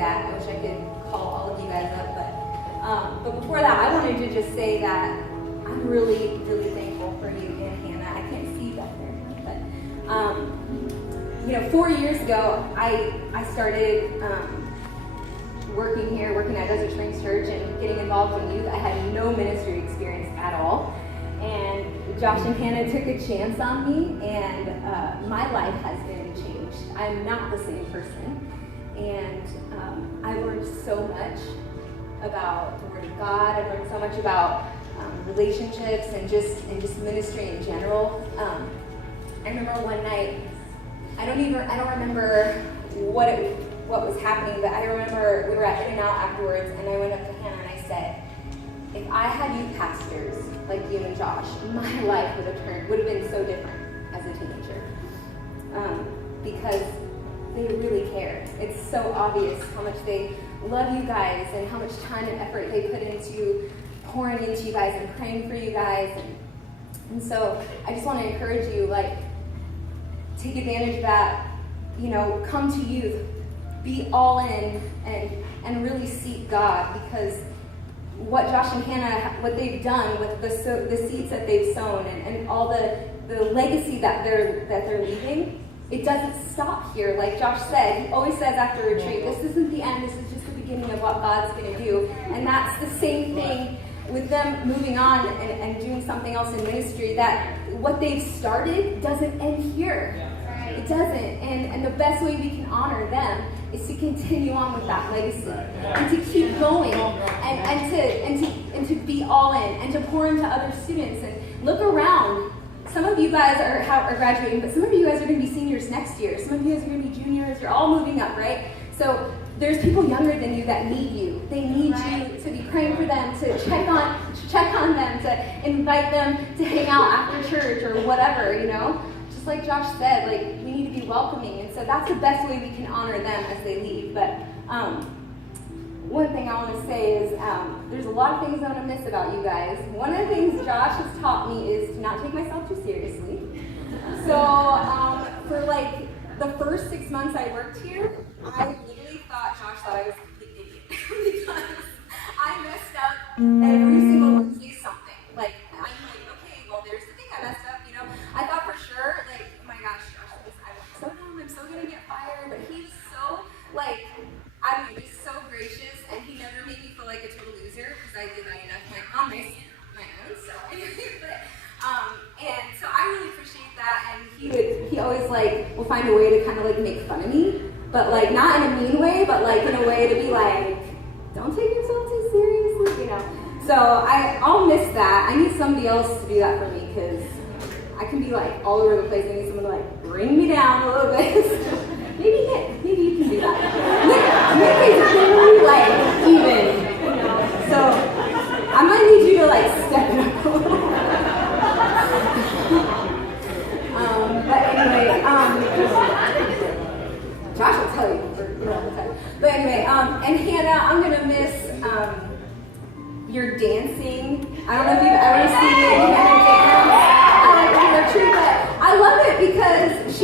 that. I wish I could call all of you guys up, but before that, I wanted to just say that I'm really, really thankful for you and Hannah. I can't see you back there, but 4 years ago, I started working at Desert Springs Church and getting involved in youth. I had no ministry experience at all. And Josh and Hannah took a chance on me, and my life has been changed. I'm not the same person. And I learned so much about the Word of God. I learned so much about relationships and just ministry in general. I remember one night, I don't remember what was happening, but I remember we were at In-N-Out afterwards, and I went up to Hannah and I said, if I had youth pastors like you and Josh, my life would have been so different as a teenager. Because they really care. It's so obvious how much they love you guys and how much time and effort they put into pouring into you guys and praying for you guys. And so I just want to encourage you, take advantage of that, come to youth, be all in and really seek God, because what Josh and Hannah, what they've done with the seeds that they've sown and all the legacy that they're leaving, it doesn't stop here. Like Josh said, he always says after a retreat, this isn't the end, this is just the beginning of what God's going to do. And that's the same thing with them moving on and doing something else in ministry, that what they've started doesn't end here. It doesn't. And the best way we can honor them is to continue on with that legacy and to keep going and to be all in and to pour into other students and look around. Some of you guys are graduating, but some of you guys are going to be seniors next year. Some of you guys are going to be juniors. You're all moving up, right? So there's people younger than you that need you. They need you to be praying for them, to check on them, to invite them to hang out after church or whatever, Just like Josh said, we need to be welcoming, and so that's the best way we can honor them as they leave. But one thing I want to say is there's a lot of things I'm going to miss about you guys. One of the things Josh has taught me is to not take myself too seriously. So for the first 6 months I worked here, I literally thought Josh thought I was a complete idiot because I messed up every single Wednesday something. I'm okay, well there's the thing I messed up, I thought for sure, oh my gosh, Josh, I'm so dumb, I'm so gonna get fired, but he was so, just so gracious, and he never made me feel like a total loser, because I did that enough on my own, so and so I really appreciate that, and he always will find a way to kind of make fun of me, but not in a mean way, but in a way to be don't take yourself too seriously, So I'll miss that. I need somebody else to do that for me, because I can be all over the place. I need someone to bring me down a little bit. Maybe you can do that. Nick is really even, So I might need you to step it up a little. But anyway, Josh will tell you. But anyway, and Hannah, I'm gonna miss your dancing. I don't know if you've ever seen Hannah dance. But I love it because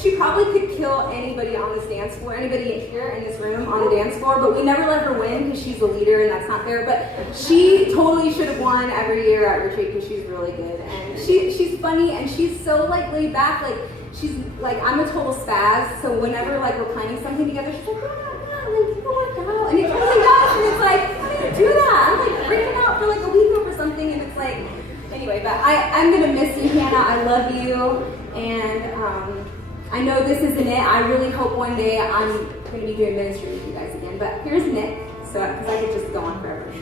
she probably could kill anybody on this dance floor, anybody here in this room on the dance floor, but we never let her win because she's the leader and that's not fair. But she totally should have won every year at retreat because she's really good. And she's funny and she's so laid back. She's I'm a total spaz, so whenever we're planning something together, she's you can work out. And it's really gosh, and it's how do you do that? I'm freaking out for a week over something, and it's anyway, but I'm going to miss you, Hannah. I love you, and I know this isn't it. I really hope one day I'm going to be doing ministry with you guys again, but here's Nick, because I could just go on forever.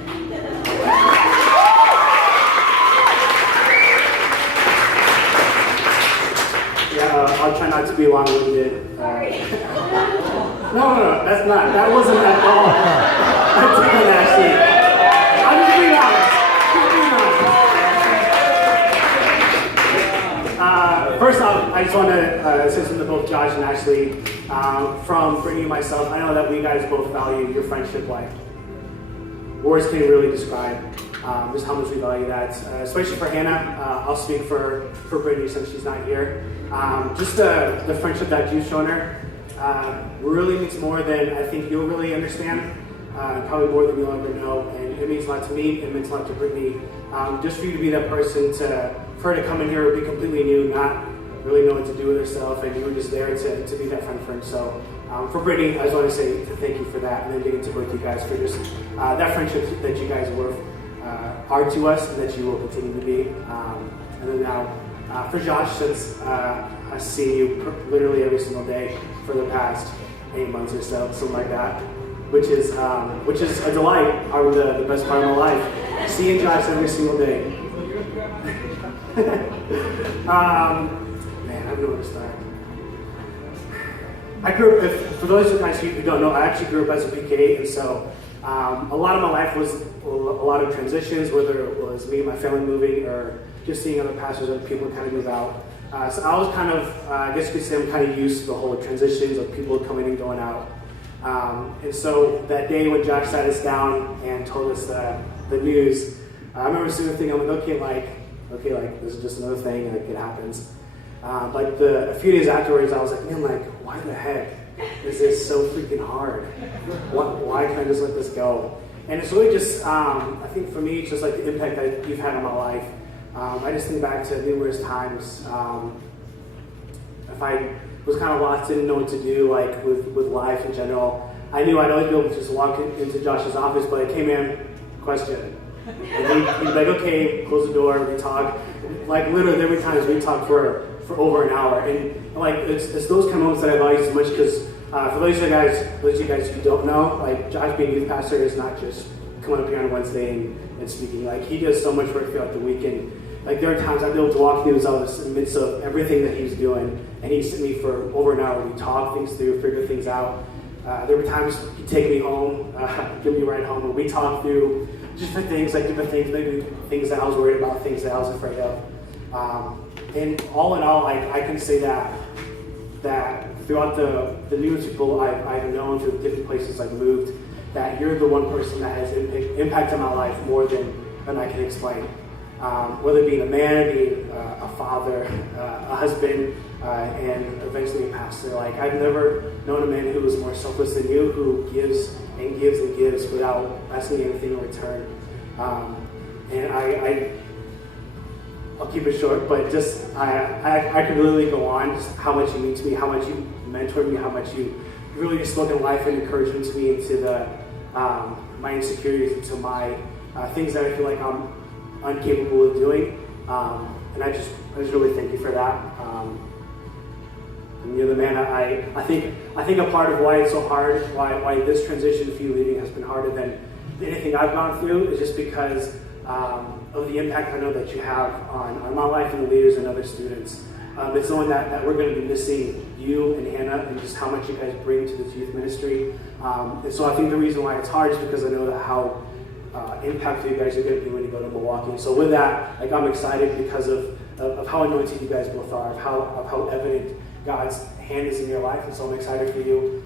I'll try not to be long-winded. Sorry. No, that wasn't at all. I didn't actually. I'm just being honest. First off, I just want to say something to both Josh and Ashley. From Brittany and myself, I know that we guys both value your friendship words can't really describe just how much we value that. Especially for Hannah, I'll speak for Brittany since she's not here. Just the friendship that you've shown her. really means more than I think you'll really understand, probably more than you'll ever know. And it means a lot to me, it means a lot to Brittany. Just for you to be that person, for her to come in here and be completely new, not really know what to do with herself, and you were just there to be that friend for her. So for Brittany, I just want to say thank you for that, and then getting to both you guys for just that friendship that you guys are to us, and that you will continue to be. And then now, for Josh, since I see you literally every single day for the past 8 months or so, something like that, which is a delight, probably the best part of my life, seeing Josh every single day. Man, I don't know where to start. I grew up, for those of you guys who don't know, I actually grew up as a PK, and so a lot of my life was a lot of transitions, whether it was me and my family moving or just seeing other pastors, other people kind of move out. So I was kind of, I guess you could say I'm kind of used to the whole transitions of people coming and going out. And so that day when Josh sat us down and told us the news, I remember sitting there thinking, I'm like, okay, this is just another thing, like it happens. But a few days afterwards, I was like, man, like, why the heck is this so freaking hard? Why can't I just let this go? And it's really just, I think for me, it's just like the impact that you've had on my life. I just think back to numerous times, if I was kind of lost, didn't know what to do, like with life in general. I knew I'd always be able to just walk into Josh's office, but I came in, question. And he'd be like, okay, close the door, we talk. Like literally, there were times we talked for over an hour. And like, it's those kind of moments that I value so much because for those of you guys who don't know, like Josh being youth pastor is not just coming up here on Wednesday and speaking. Like he does so much work throughout the week. And like there are times I'd be able to walk through his office in the midst of everything that he's doing, and he'd sit me for over an hour. We talk things through, figure things out. There were times he'd take me home, give me a ride home, and we talk through different things, maybe things that I was worried about, things that I was afraid of. And all in all, I can say that throughout the numerous people I've known through different places I've moved, that you're the one person that has impacted my life more than I can explain. Whether being a man, being a father, a husband, and eventually a pastor. Like I've never known a man who was more selfless than you, who gives and gives and gives without asking anything in return. And I'll keep it short, but just I could literally go on just how much you mean to me, how much you mentored me, how much you really just spoken life and encouragement to me into my insecurities, into my things that I feel like I'm incapable of doing. And I just really thank you for that. And you're the man. I think a part of why it's so hard, why this transition for you leaving has been harder than anything I've gone through, is just because of the impact I know that you have on my life and the leaders and other students. It's knowing that we're going to be missing you and Hannah and just how much you guys bring to this youth ministry. And so I think the reason why it's hard is because I know that how impactful you guys are going to be when you go to Milwaukee. And so with that, like I'm excited because of how anointed you guys both are, of how evident God's hand is in your life. And so I'm excited for you.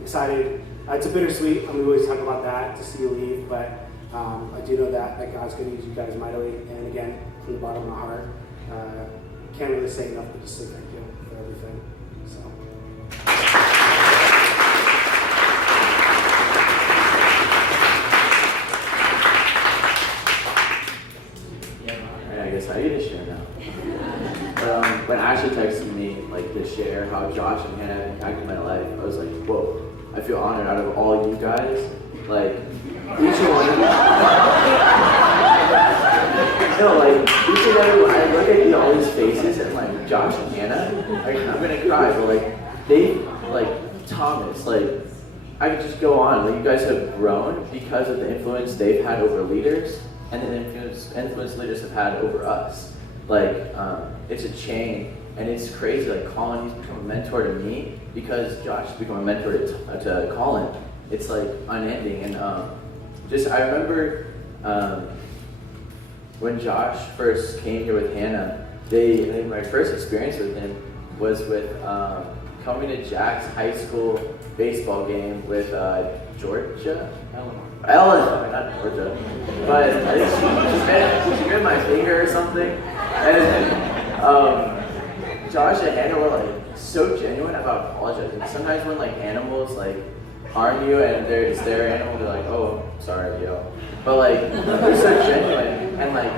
Excited. It's a bittersweet. We always talk about that to see you leave, but I do know that God's going to use you guys mightily. And again, from the bottom of my heart, can't really say enough, but just say thank you for everything. So. I guess I need to share now. But when Ashley texted me to share how Josh and Hannah impacted my life, I was like, whoa! I feel honored. Out of all you guys, each one of you. No, each and every one. I look at all these faces and Josh and Hannah, I'm gonna cry. But they Thomas, I could just go on. You guys have grown because of the influence they've had over leaders, and the influence leaders have had over us. It's a chain, and it's crazy. Colin, he's become a mentor to me because Josh has become a mentor to Colin. It's unending, and I remember when Josh first came here with Hannah. I think my first experience with him was with coming to Jack's high school baseball game with Georgia. Ellen, not Georgia, but I think she grabbed my finger or something, and Josh and Hannah were so genuine about apologizing. Sometimes when like animals like harm you and it's their animal, they're like, oh, sorry, But like they're so genuine, and like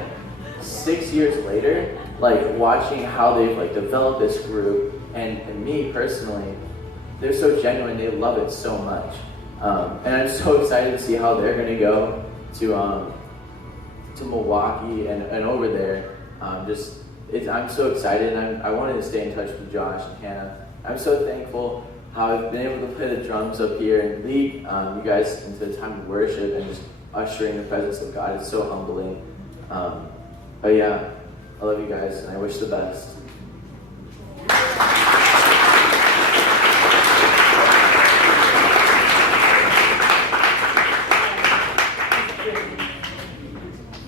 6 years later, like watching how they've like developed this group, and me personally, they're so genuine. They love it so much, and I'm so excited to see how they're gonna go to Milwaukee and over there. I'm so excited, and I wanted to stay in touch with Josh and Hannah. I'm so thankful how I've been able to play the drums up here and lead you guys into a time of worship and just ushering the presence of God. It's so humbling. But yeah, I love you guys, and I wish the best.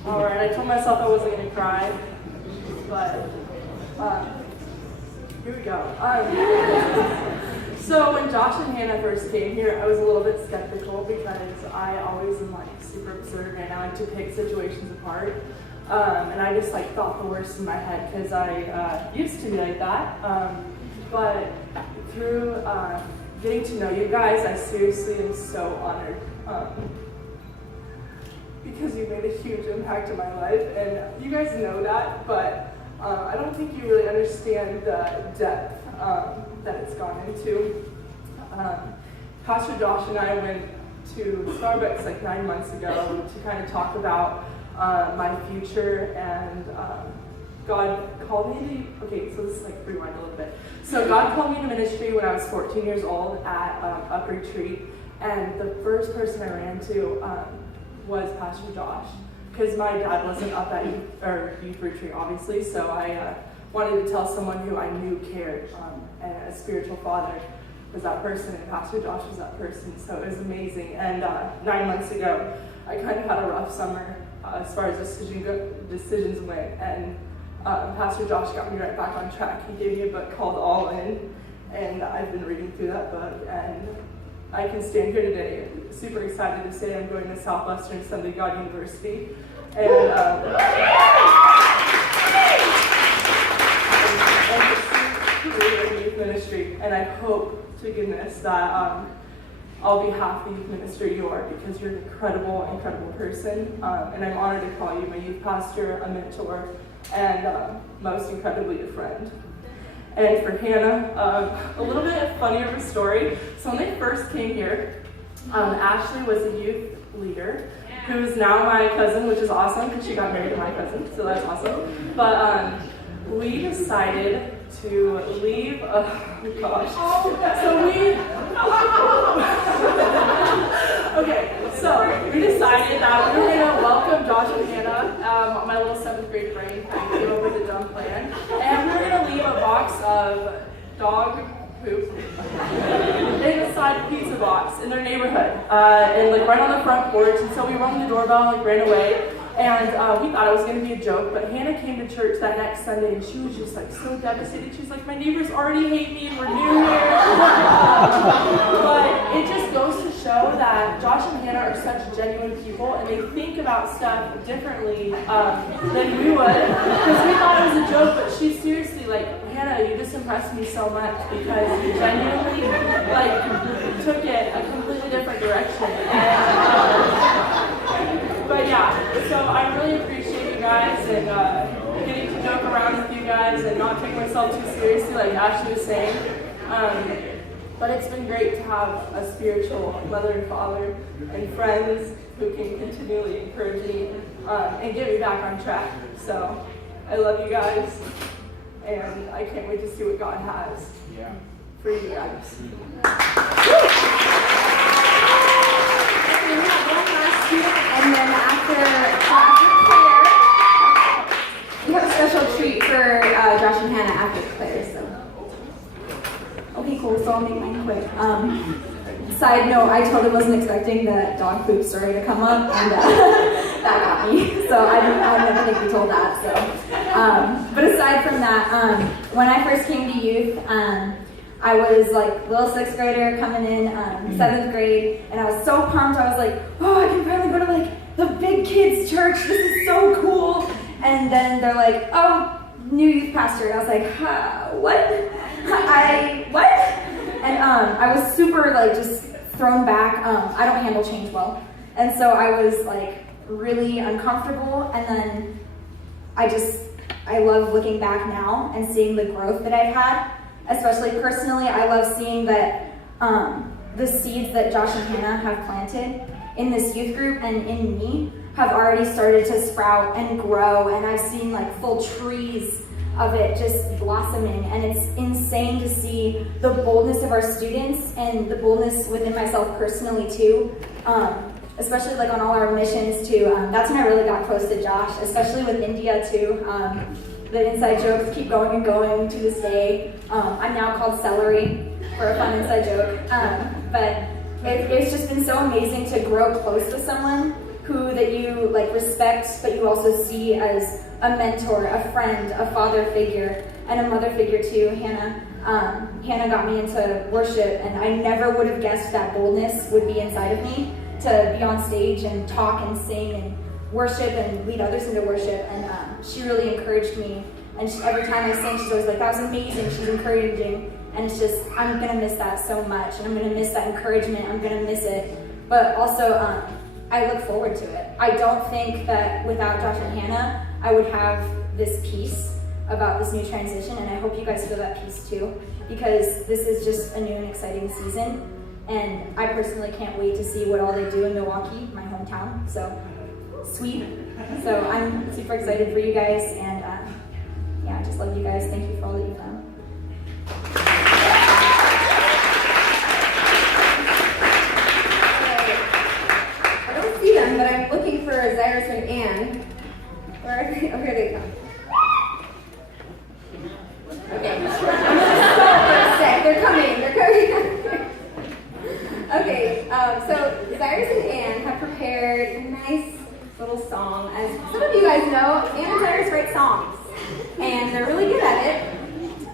All right, I told myself I wasn't going to cry, but here we go. So when Josh and Hannah first came here, I was a little bit skeptical because I always am like super observant. I like to pick situations apart, and I just like thought the worst in my head because I used to be like that. But through getting to know you guys, I seriously am so honored. Because you made a huge impact in my life, and you guys know that, but I don't think you really understand the depth that it's gone into. Pastor Josh and I went to Starbucks like 9 months ago to kind of talk about my future, and God called me to, okay, so this is like rewind a little bit. So God called me to ministry when I was 14 years old at Up Retreat, and the first person I ran to was Pastor Josh, because my dad wasn't up at youth retreat, obviously, so I wanted to tell someone who I knew cared, and a spiritual father was that person, and Pastor Josh was that person, so it was amazing. And 9 months ago, I kind of had a rough summer as far as decisions went, and Pastor Josh got me right back on track. He gave me a book called All In, and I've been reading through that book, and I can stand here today super excited to say I'm going to Southwestern Sunday God University, and pursue youth ministry. And I hope to goodness that I'll be half the youth minister you are, because you're an incredible, incredible person, and I'm honored to call you my youth pastor, a mentor, and most incredibly a friend. And for Hannah, a little bit funnier of a story. So when they first came here, Ashley was a youth leader who's now my cousin, which is awesome because she got married to my cousin, so that's awesome. But we decided to leave. Oh gosh. So we decided that we were gonna welcome Josh and Hannah, my little 7th grade brain. I came up with a dumb plan, and we were gonna leave a box of dog poop in the side pizza box in their neighborhood, and like right on the front porch. And so we rung the doorbell and like ran away. And we thought it was going to be a joke, but Hannah came to church that next Sunday, and she was just like so devastated. She's like, my neighbors already hate me, and we're new here. But it just goes to show that Josh and Hannah are such genuine people, and they think about stuff differently than we would. Because we thought it was a joke, but she seriously, like, Hannah, you just impressed me so much because you genuinely, like, took it a completely different direction. And, but yeah, so I really appreciate you guys, and getting to joke around with you guys and not take myself too seriously, like Ashley was saying. But it's been great to have a spiritual mother and father and friends who can continually encourage me and get me back on track. So I love you guys, and I can't wait to see what God has for you guys. And then after Claire, we have a special treat for Josh and Hannah after Claire. So, okay, cool. So I'll make mine quick. Side note: I totally wasn't expecting the dog poop story to come up, and that got me. So I never think we told that. So, but aside from that, when I first came to youth, I was like little 6th grader coming in 7th grade, and I was so pumped. I was like, oh, I can finally go to like the big kids church. This is so cool. And then they're like, oh, new youth pastor. And I was like, what? what? And I was super like just thrown back. I don't handle change well, and so I was like really uncomfortable. And then I love looking back now and seeing the growth that I've had, especially personally. I love seeing that the seeds that Josh and Hannah have planted in this youth group and in me have already started to sprout and grow, and I've seen like full trees of it just blossoming, and it's insane to see the boldness of our students and the boldness within myself personally too, especially like on all our missions too. That's when I really got close to Josh, especially with India too. The inside jokes keep going and going to this day. I'm now called Celery for a fun inside joke, but it's just been so amazing to grow close with someone who that you like respect, but you also see as a mentor, a friend, a father figure, and a mother figure too. Hannah got me into worship, and I never would have guessed that boldness would be inside of me to be on stage and talk and sing and worship and lead others into worship. And she really encouraged me, and every time I sing, she's always like, "That was amazing." She's encouraging, and it's just, I'm gonna miss that so much, and I'm gonna miss that encouragement. I'm gonna miss it, but also I look forward to it. I don't think that without Josh and Hannah, I would have this peace about this new transition, and I hope you guys feel that peace too, because this is just a new and exciting season, and I personally can't wait to see what all they do in Milwaukee, my hometown. So sweet. So I'm super excited for you guys, and yeah, I just love you guys. Thank you for all that you've done. But I'm looking for Cyrus and Ann. Where are they? Oh, here they come. Okay. I'm gonna stop for a sec. They're coming. Okay, so Cyrus and Ann have prepared a nice little song. As some of you guys know, Ann and Cyrus write songs, and they're really good at it.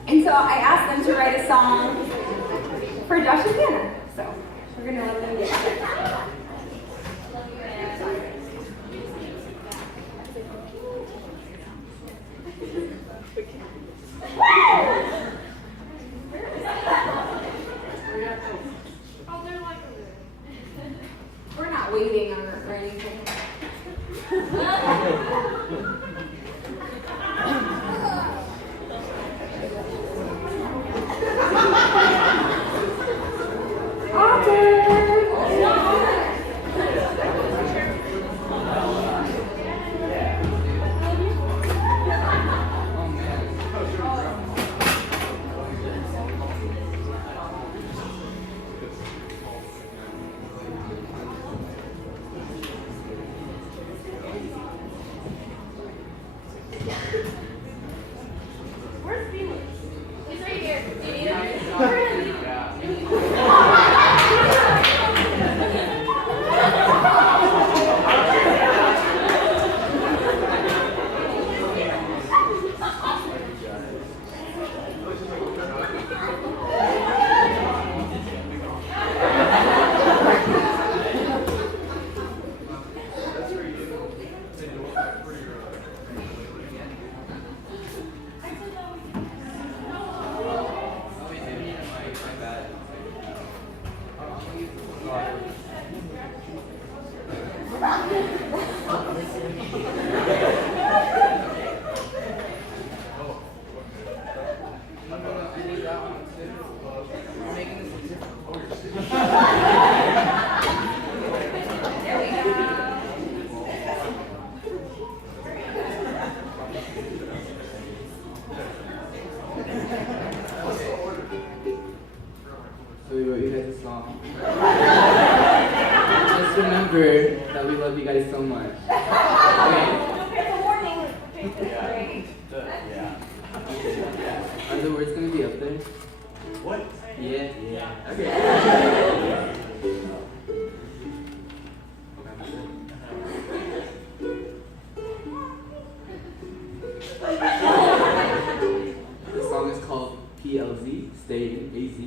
And so I asked them to write a song for Josh and Hannah. So we're gonna let them get it. We're not waiting on it or anything. Where's Felix? He's right here. Do you need him? So we wrote you guys a song. Just remember that we love you guys so much. Okay? Are the words gonna be up there? What? Yeah. Okay. The song is called PLZ, Stay in AZ.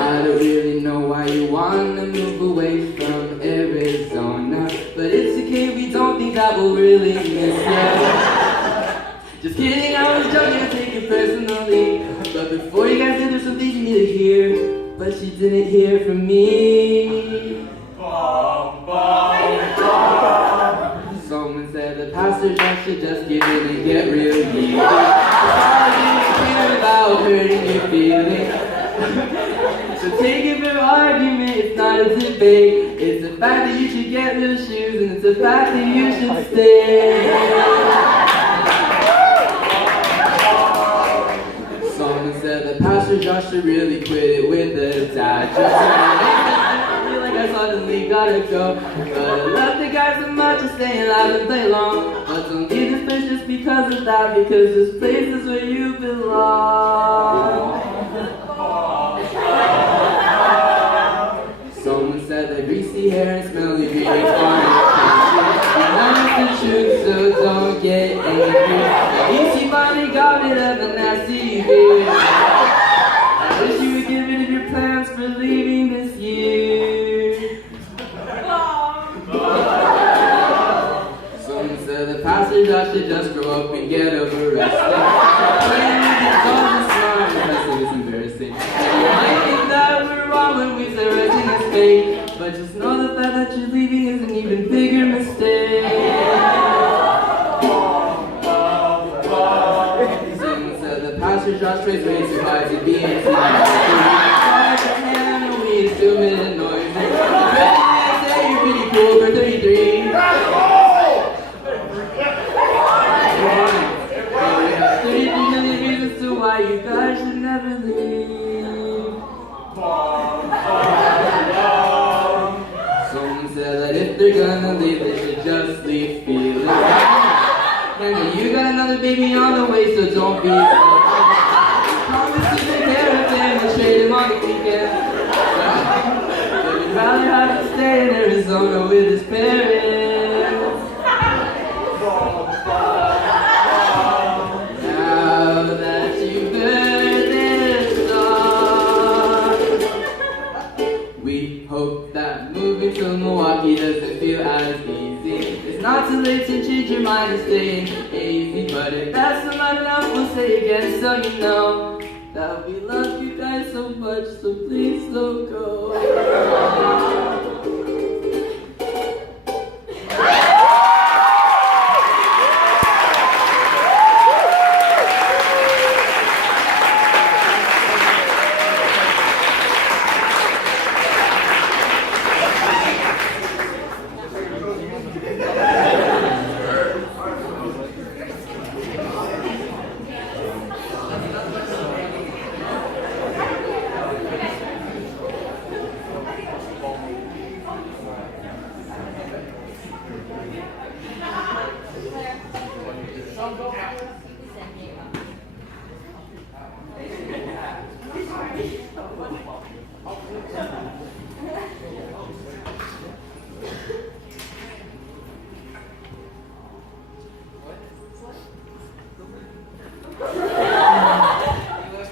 I don't really know why you wanna move away from Arizona, but it's okay, we don't think that that will really miss you. Just kidding, I was joking, I take it personally. But before you guys did, there's some things you need to hear. But she didn't hear from me. Someone said the pastor just should just give in and get real deep. I didn't care about hurting your feelings. So take it for argument, it's not a debate. It's the fact that you should get real shoes, and it's the fact that you should stay. Someone said the pastor Josh should really quit it with the dad. I feel like I suddenly gotta go. But I love the guys so much, I stay alive and play long. But don't leave this place just because of that, because this place is where you belong. Someone said that greasy hair and smelly feet are fine. That's the truth, so don't get angry. At least you finally got rid of the nasty beard. I wish you would get rid of your plans for leaving this year. Someone said the pastor Josh should just grow up and get over wrestling. Playing with his dolls and smiling, wrestling is embarrassing. I think that we're wrong when we say wrestling is fake, but just know the fact that you're leaving is an even bigger mistake. Someone said the pastor Josh raised way too high to be in too and we assume it annoys him. But say you're pretty cool for 33. Why you guys should never leave. Someone said that if they're gonna leave, they should just leave feeling bad. And you got another baby on the way, so don't be sad. Promise to take care of him and trade him on the weekend. But you'd rather have to stay in Arizona with his parents. To Milwaukee doesn't feel as easy. It's not too late to change your mind and stay in easy. But if that's not enough, we'll say again so you know that we love you guys so much, so please don't go.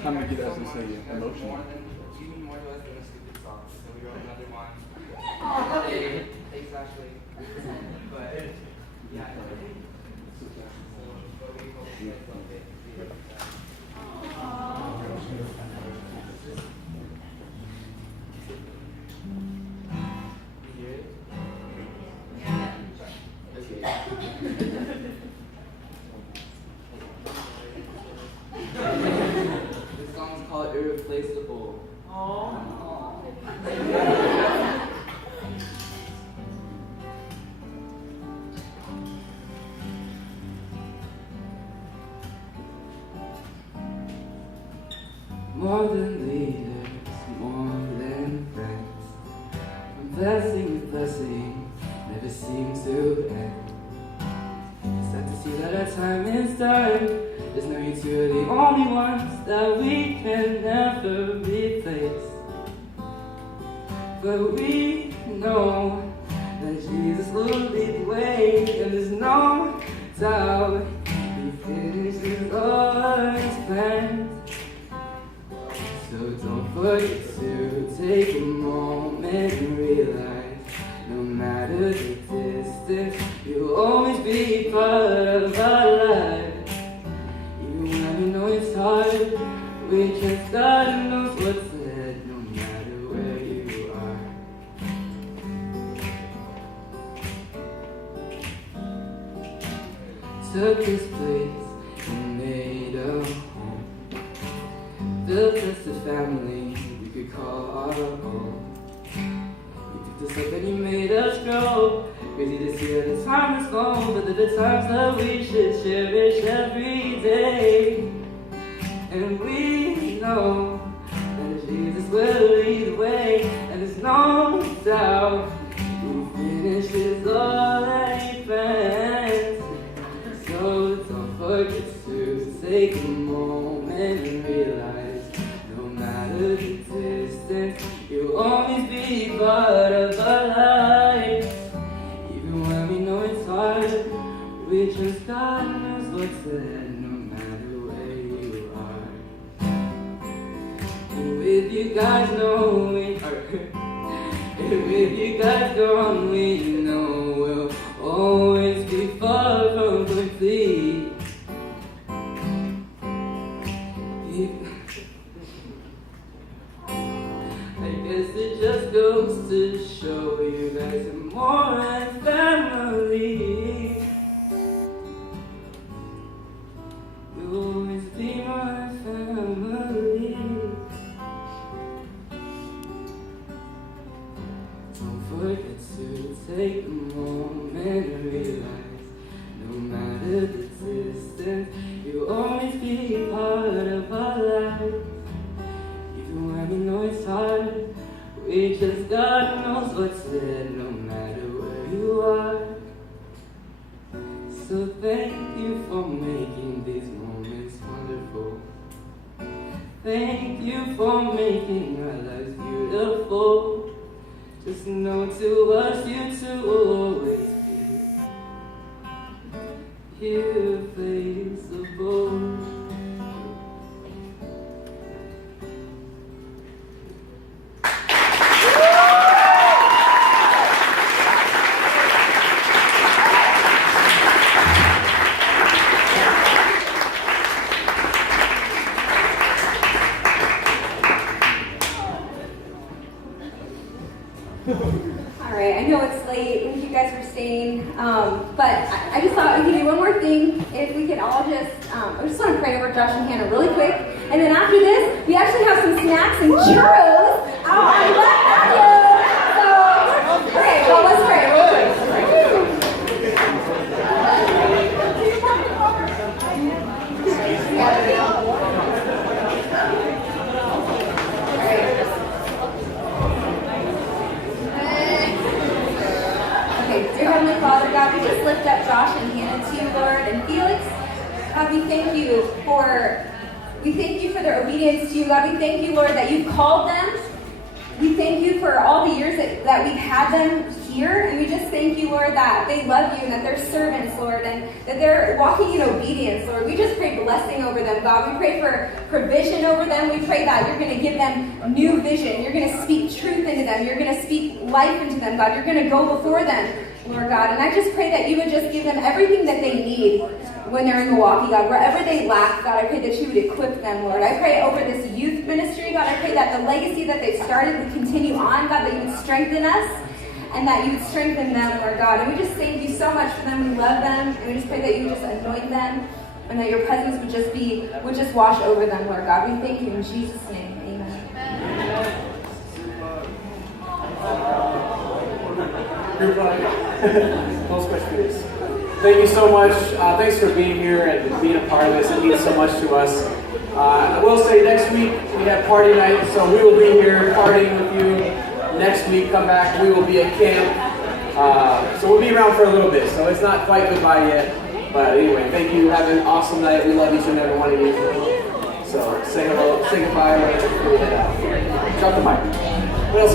How many do you guys say emotional? Thanks, Ashley. But, yeah. This song's called Irreplaceable. More than leaders, more than friends. From blessing to blessing, never seems to end. It's sad to see that our time is done. There's no you two are the only ones that we can never replace. But we know that Jesus will lead the way, and there's no doubt He finishes all His plans. So don't forget to take a moment and realize, no matter the distance, you'll always be We just God knows what's ahead, no matter where you are. Took this place and made a home. Built us a family we could call our own. He picked us up and he made us grow. Crazy to see that the time is gone, but they're the times that we should cherish every day. And we know that Jesus will lead the way, and there's no doubt He finishes all that He plans. So don't forget to take a moment and realize, no matter the distance, you'll always be part of our life. Even when we know it's hard, we trust God knows what's ahead, no matter where you are. And with you guys know we are. And with you guys gone, we know we'll always be far from complete. I guess it just goes to show you guys are more than family. You'll always be my family. Don't forget to take a moment and realize, no matter the distance, you'll always be part of our life. Even when we know it's hard, we just God knows what's there, no matter where you are. So thank you for making these moments wonderful. Thank you for making our lives beautiful. Just know to us you two will always be irreplaceable. All right, I know it's late. Thank you guys for staying. But I just thought we could do one more thing. If we could all just, I just want to pray over Josh and Hannah really quick. And then after this, we actually have some snacks and churros out on the patio. So, okay, well, let's pray real quick. Dear Heavenly Father, God, we just lift up Josh and Hannah to you, Lord, and Felix. God, we thank you for their obedience to you. God, we thank you, Lord, that you've called them. We thank you for all the years that we've had them here, and we just thank you, Lord, that they love you and that they're servants, Lord, and that they're walking in obedience, Lord. We just pray blessing over them, God. We pray for provision over them. We pray that you're going to give them new vision. You're going to speak truth into them. You're going to speak life into them, God. You're going to go before them, Lord God. And I just pray that you would just give them everything that they need when they're in Milwaukee, God. Wherever they lack, God, I pray that you would equip them, Lord. I pray over this youth ministry, God. I pray that the legacy that they've started would continue on, God, that you would strengthen us and that you would strengthen them, Lord God. And we just thank you so much for them. We love them. And we just pray that you would just anoint them and that your presence would just wash over them, Lord God. We thank you in Jesus' name. Amen. Thank you so much. Thanks for being here and being a part of this. It means so much to us. I will say next week we have party night, so we will be here partying with you. Next week, come back. We will be at camp. So we'll be around for a little bit. So it's not quite goodbye yet. But anyway, thank you. Have an awesome night. We love each and every one of you. So say hello, say goodbye, and head out. Drop the mic. What else?